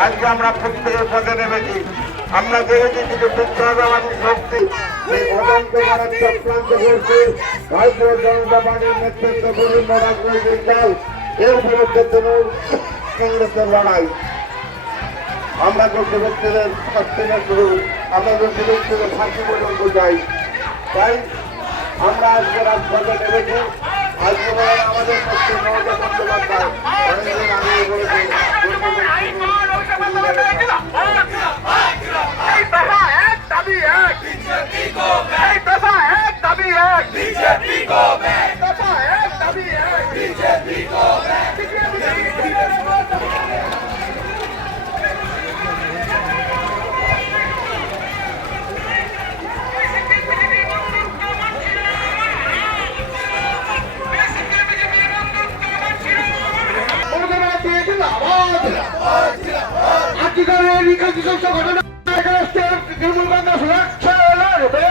আজকে আমরা প্রত্যেকের পথে নেমেছি আমরা দেখেছি কিছু শক্তি অনন্ত ভারত চক্রান্ত করছে ভারতীয় জনতা পার্টির নেতৃত্ব বিভিন্ন রাজনৈতিক দল এর বিরুদ্ধে তৃণমূল কংগ্রেসের লড়াই। আমরা করতে ব্যক্তিদের শাস্তিনে শুরু আমরা ব্যক্তিদের ফাঁসি পর্যন্ত যাই। তাই আমরা আজকে রাজপথে নেমেছি। আজকে আমাদের পক্ষে আজকের এই নিকাশিত ঘটনা এখানে তৃণমূল কংগ্রেস লড়ছে লড়বে